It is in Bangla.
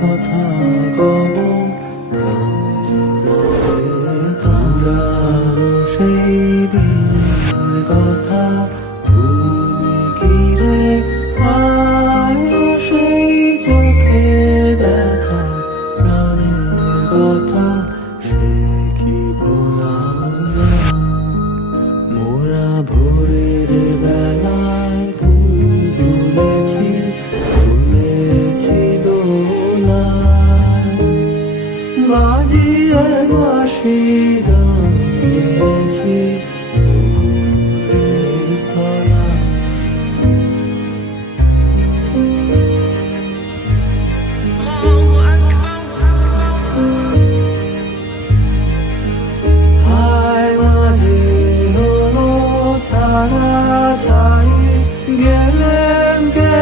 কথা কব প্রাণ জুড়াবে পুরানো সেই দিনের কথা ভুলবে কি রে আয়ো সেই চোখে দেখা প্রাণের কথা সে কি ভোলা যায় মোরা ভোরের বেলায় ফুল তুলেছি দোলায় বাজিয়ে বাঁশি গান গেয়েছি পুকুরের তলায় হায় মাঝে হলো ছাড়া ছাড়ি গেলেন কে